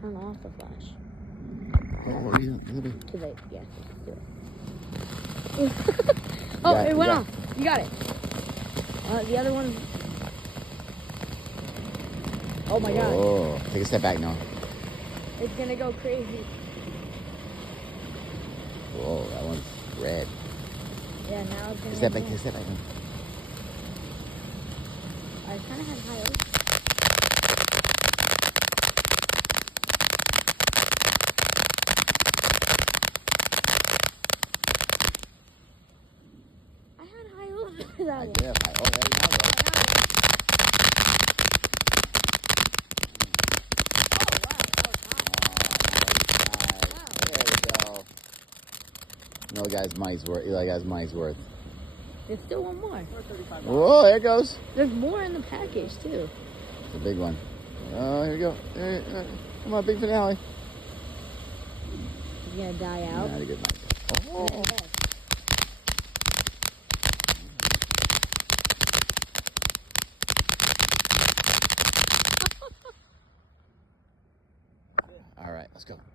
turn off the flash. Oh, yeah. Too late. Yeah, do it. Oh, it went off. You got it. The other one. Oh my god. Oh, take a step back now. It's gonna go crazy. Whoa, that one's red. Yeah, now it's gonna. Step back, take a step back. I kind of had high hopes. I had high hopes for that one. Yeah, oh, there you go. No guy's money's worth. Eli guy's money's worth. There's still one more. Whoa, there it goes. There's more in the package too. It's a big one. Oh, here we go. Come on, big finale. It's gonna die out. Not a good night. Oh. All right, let's go.